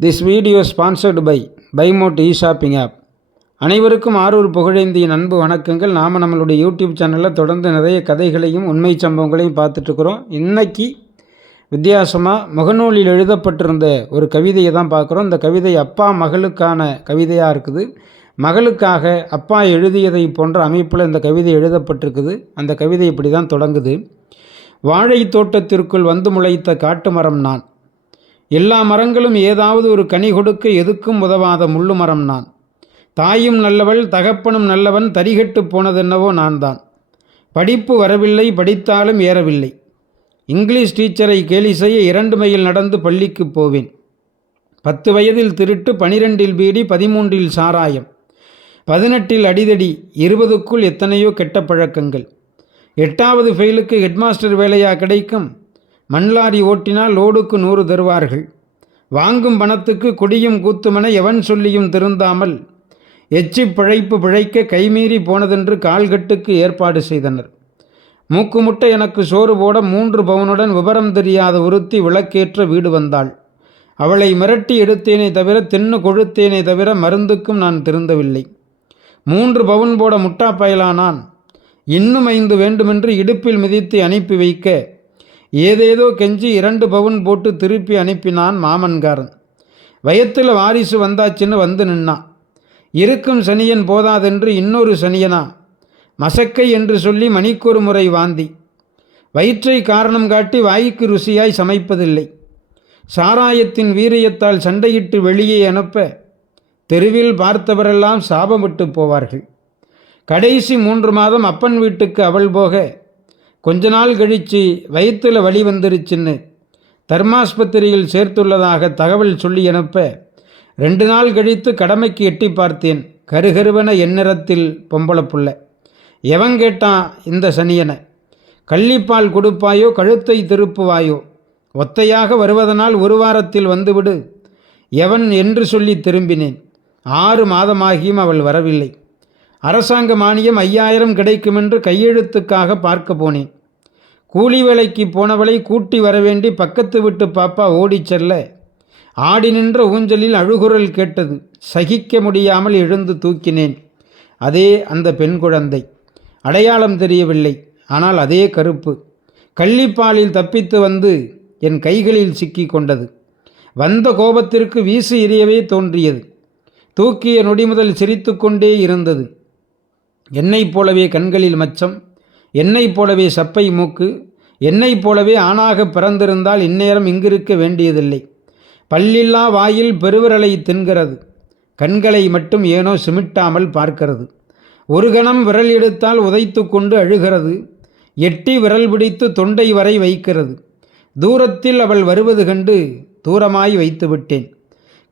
This video is sponsored by BuyMote e-shopping app. அனைவருக்கும் ஆரூர் புகழேந்தியின் அன்பு வணக்கங்கள். நாம் நம்மளுடைய யூடியூப் சேனலில் தொடர்ந்து நிறைய கதைகளையும் உண்மை சம்பவங்களையும் பார்த்துட்ருக்குறோம். இன்றைக்கி வித்தியாசமாக முகநூலில் எழுதப்பட்டிருந்த ஒரு கவிதையை தான் பார்க்குறோம். இந்த கவிதை அப்பா மகளுக்கான கவிதையாக இருக்குது. மகளுக்காக அப்பா எழுதியதை போன்ற அமைப்பில் இந்த கவிதை எழுதப்பட்டிருக்குது. அந்த கவிதை இப்படி தான் தொடங்குது. வாழை தோட்டத்திற்குள் வந்து முளைத்த காட்டு மரம் நான். எல்லா மரங்களும் ஏதாவது ஒரு கனி கொடுக்க எதுக்கும் உதவாத முள்ளு மரம் நான். தாயும் நல்லவள், தகப்பனும் நல்லவன், தரிகட்டு போனதென்னவோ நான் தான். படிப்பு வரவில்லை, படித்தாலும் ஏறவில்லை. இங்கிலீஷ் டீச்சரை கேலி செய்ய 2 மைல் நடந்து பள்ளிக்கு போவேன். 10 வயதில் திருட்டு, 12இல் பீடி, 13இல் சாராயம், 18இல் அடிதடி, 20க்குள் எத்தனையோ கெட்ட பழக்கங்கள். 8வது ஃபெயிலுக்கு ஹெட்மாஸ்டர் வேலையா கிடைக்கும்? மண்லாரி ஓட்டினால் லோடுக்கு 100 தருவார்கள். வாங்கும் பணத்துக்கு குடியும் கூத்துமென எவன் சொல்லியும் திருந்தாமல் எச்சி பிழைப்பு பிழைக்க கைமீறி போனதென்று கால்கட்டுக்கு ஏற்பாடு செய்தனர். மூக்குமுட்டை எனக்கு சோறு போட 3 பவுனுடன் விவரம் தெரியாத ஒருத்தி விளக்கேற்ற வீடு வந்தாள். அவளை மிரட்டி எடுத்தேனே தவிர, தின்னு கொழுத்தேனே தவிர மருந்துக்கும் நான் திருந்தவில்லை. 3 பவுன் போட முட்டா பயலானான். இன்னும் 5 வேண்டுமென்று இடுப்பில் மிதித்து அனுப்பி வைக்க ஏதேதோ கெஞ்சி 2 பவுன் போட்டு திருப்பி அனுப்பினான் மாமன்காரன். வயத்தில் வாரிசு வந்தாச்சுன்னு வந்து நின்னான். இருக்கும் சனியன் போதாதென்று இன்னொரு சனியனா? மசக்கை என்று சொல்லி மணிக்கொரு முறை வாந்தி. வயிற்றை காரணம் காட்டி வாய்க்கு ருசியாய் சமைப்பதில்லை. சாராயத்தின் வீரியத்தால் சண்டையிட்டு வெளியே அனுப்ப தெருவில் பார்த்தவரெல்லாம் சாபமிட்டு போவார்கள். கடைசி 3 மாதம் அப்பன் வீட்டுக்கு அவள் போக கொஞ்ச நாள் கழித்து வயிற்றில் வலி வந்துருச்சுன்னு தர்மாஸ்பத்திரியில் சேர்த்துள்ளதாக தகவல் சொல்லி அனுப்ப 2 நாள் கழித்து கடமைக்கு எட்டி பார்த்தேன். கருகருவன எந்நிறத்தில் பொம்பளை புள்ள. எவன் கேட்டான் இந்த சனியனை? கள்ளிப்பால் கொடுப்பாயோ, கழுத்தை திருப்புவாயோ? ஒத்தையாக வருவதனால் 1 வாரத்தில் வந்துவிடு எவன் என்று சொல்லி திரும்பினேன். 6 மாதமாகியும் அவள் வரவில்லை. அரசாங்க மானியம் 5000 கிடைக்குமென்று கையெழுத்துக்காக பார்க்க போனேன். கூலி வேலைக்கு போனவளை கூட்டி வரவேண்டி பக்கத்து விட்டு பாப்பா ஓடிச் செல்ல ஆடி நின்ற ஊஞ்சலில் அழுகுரல் கேட்டது. சகிக்க முடியாமல் எழுந்து தூக்கினேன். அதே அந்த பெண் குழந்தை. அடையாளம் தெரியவில்லை, ஆனால் அதே கருப்பு. கள்ளிப்பாலில் தப்பித்து வந்து என் கைகளில் சிக்கி கொண்டது. வந்த கோபத்திற்கு வீசி எறியவே தோன்றியது. தூக்கிய நொடி முதல் சிரித்து கொண்டே இருந்தது. என்னைப் போலவே கண்களில் மச்சம், என்னைப் போலவே சப்பை மூக்கு, என்னைப் போலவே ஆணாக பிறந்திருந்தால் இந்நேரம் இங்கிருக்க வேண்டியதில்லை. பல்லில்லா வாயில் பெருவிரலை தின்கிறது. கண்களை மட்டும் ஏனோ சிமிட்டாமல் பார்க்கிறது. ஒரு கணம் விரல் எடுத்தால் உதைத்து கொண்டு அழுகிறது. எட்டி விரல் பிடித்து தொண்டை வரை வைக்கிறது. தூரத்தில் அவள் வருவது கண்டு தூரமாய் வைத்து விட்டேன்.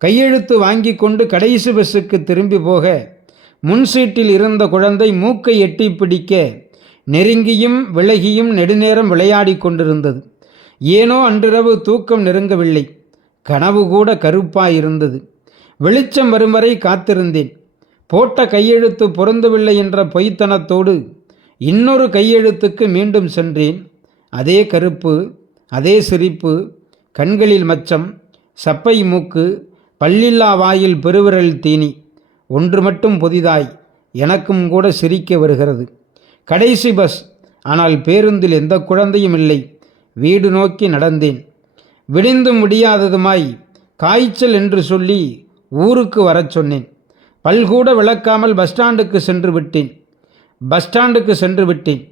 கையெழுத்து வாங்கி கொண்டு கடைசி பஸ்ஸுக்கு திரும்பி போக முன் சீட்டில் இருந்த குழந்தை மூக்கை எட்டி பிடிக்க நெருங்கியும் விலகியும் நெடுநேரம் விளையாடி கொண்டிருந்தது. ஏனோ அன்றிரவு தூக்கம் நெருங்கவில்லை. கனவு கூட கருப்பாயிருந்தது. வெளிச்சம் வரும் வரை காத்திருந்தேன். போட்ட கையெழுத்து பொருந்தவில்லை என்ற பொய்த்தனத்தோடு இன்னொரு கையெழுத்துக்கு மீண்டும் சென்றேன். அதே கருப்பு, அதே சிரிப்பு, கண்களில் மச்சம், சப்பை மூக்கு, பல்லில்லா வாயில் பெருவிரல் தீனி. ஒன்று மட்டும் புதிதாய் எனக்கும் கூட சிரிக்க வருகிறது. கடைசி பஸ். ஆனால் பேருந்தில் எந்த குழந்தையும் இல்லை. வீடு நோக்கி நடந்தேன். விடிந்தும் முடியாததுமாய் காய்ச்சல் என்று சொல்லி ஊருக்கு வரச் சொன்னேன். பல்கூட விளக்காமல் பஸ் ஸ்டாண்டுக்கு சென்று விட்டேன்.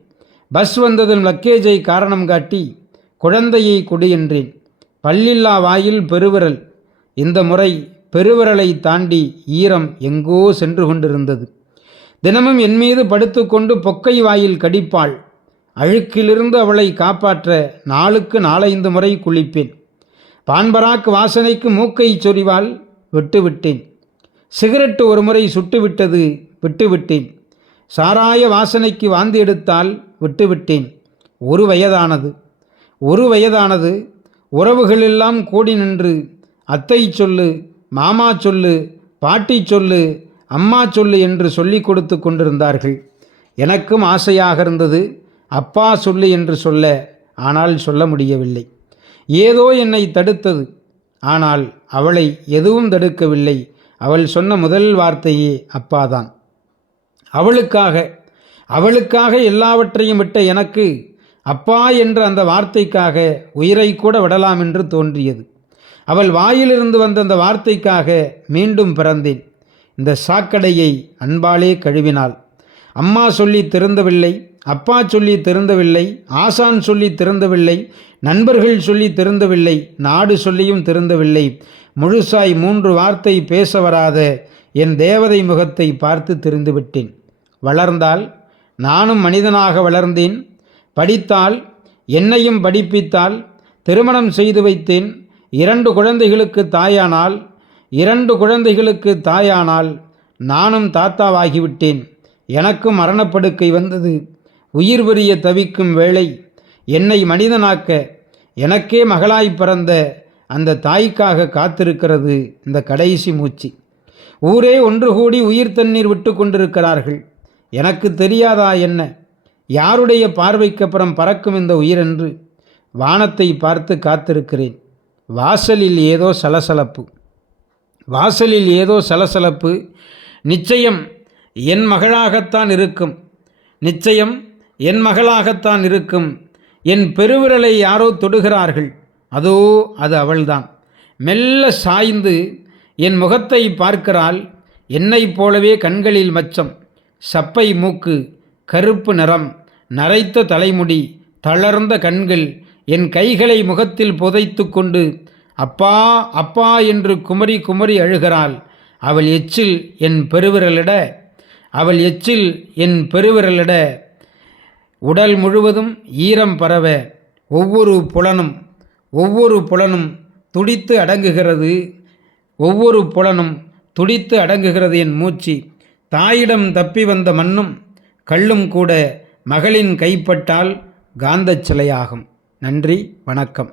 பஸ் வந்ததும் லக்கேஜை காரணம் காட்டி குழந்தையை கொடு என்றேன். பல்லில்லா வாயில் பெருவிரல். இந்த முறை பெருவிரலை தாண்டி ஈரம் எங்கோ சென்று கொண்டிருந்தது. தினமும் என் மீது படுத்துக்கொண்டு பொக்கை வாயில் கடிப்பாள். அழுக்கிலிருந்து அவளை காப்பாற்ற நாளுக்கு 4-5 முறை குளிப்பேன். பான்பராக் வாசனைக்கு மூக்கை சொறிவாள். விட்டுவிட்டேன். சிகரெட்டு ஒரு முறை சுட்டுவிட்டது. விட்டுவிட்டேன். சாராய வாசனைக்கு வாந்தி எடுத்தால் விட்டுவிட்டேன். 1 வயதானது. உறவுகளெல்லாம் கூடி நின்று அத்தை சொல்லு, மாமா சொல்லு, பாட்டி சொல்லு, அம்மா சொல்லு என்று சொல்லி கொடுத்து கொண்டிருந்தார்கள். எனக்கும் ஆசையாக இருந்தது அப்பா சொல்லு என்று சொல்ல. ஆனால் சொல்ல முடியவில்லை. ஏதோ என்னை தடுத்தது. ஆனால் அவளை எதுவும் தடுக்கவில்லை. அவள் சொன்ன முதல் வார்த்தையே அப்பாதான். அவளுக்காக எல்லாவற்றையும் விட்ட எனக்கு அப்பா என்ற அந்த வார்த்தைக்காக உயிரை கூட விடலாம் என்று தோன்றியது. அவள் வாயிலிருந்து வந்த அந்த வார்த்தைக்காக மீண்டும் பிறந்தேன். இந்த சாக்கடையை அன்பாலே கழுவினாள். அம்மா சொல்லி திருந்தவில்லை, அப்பா சொல்லி திருந்தவில்லை, ஆசான் சொல்லி திருந்தவில்லை, நண்பர்கள் சொல்லி திருந்தவில்லை, நாடு சொல்லியும் திருந்தவில்லை. முழுசாய் 3 வார்த்தை பேச வராத என் தேவதை முகத்தை பார்த்து திருந்துவிட்டேன். வளர்ந்தால் நானும் மனிதனாக வளர்ந்தேன். படித்தால் என்னையும் படிப்பித்தால். திருமணம் செய்து வைத்தேன். 2 குழந்தைகளுக்கு தாயானால். 2 குழந்தைகளுக்கு தாயானால் நானும் தாத்தாவாகிவிட்டேன். எனக்கும் மரணப்படுக்கை வந்தது. உயிர் பிரிய தவிக்கும் வேளை என்னை மனிதனாக்க எனக்கே மகளாய் பிறந்த அந்த தாய்க்காக காத்திருக்கிறது இந்த கடைசி மூச்சு. ஊரே ஒன்று கூடி உயிர் தண்ணீர் விட்டு கொண்டிருக்கிறார்கள். எனக்கு தெரியாதா என்ன? யாருடைய பார்வைக்கப்புறம் பறக்கும் இந்த உயிர் என்று வானத்தை பார்த்து காத்திருக்கிறேன். வாசலில் ஏதோ சலசலப்பு. நிச்சயம் என் மகளாகத்தான் இருக்கும். என் பெருவிரலை யாரோ தொடுகிறார்கள். அது அவள்தான். மெல்ல சாய்ந்து என் முகத்தை பார்க்கிறாள். என்னைப் போலவே கண்களில் மச்சம், சப்பை மூக்கு, கருப்பு நிறம், நரைத்த தலைமுடி, தளர்ந்த கண்கள். என் கைகளை முகத்தில் புதைத்து கொண்டு அப்பா அப்பா என்று குமரி குமரி அழுகிறாள். அவள் எச்சில் என் பெருவிரலிட உடல் முழுவதும் ஈரம் பரவ ஒவ்வொரு புலனும் துடித்து அடங்குகிறது என் மூச்சு. தாயிடம் தப்பி வந்த மண்ணும் கல்லும் கூட மகளின் கைப்பட்டால் காந்தச் சிலையாகும். நன்றி, வணக்கம்.